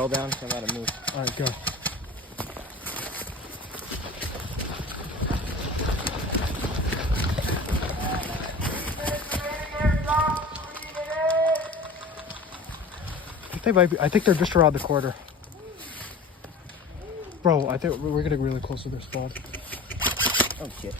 Roll down, so I'm out of move. Alright, go. I think they're just around the corner. Bro, I think we're getting really close to their spawn. Oh shit.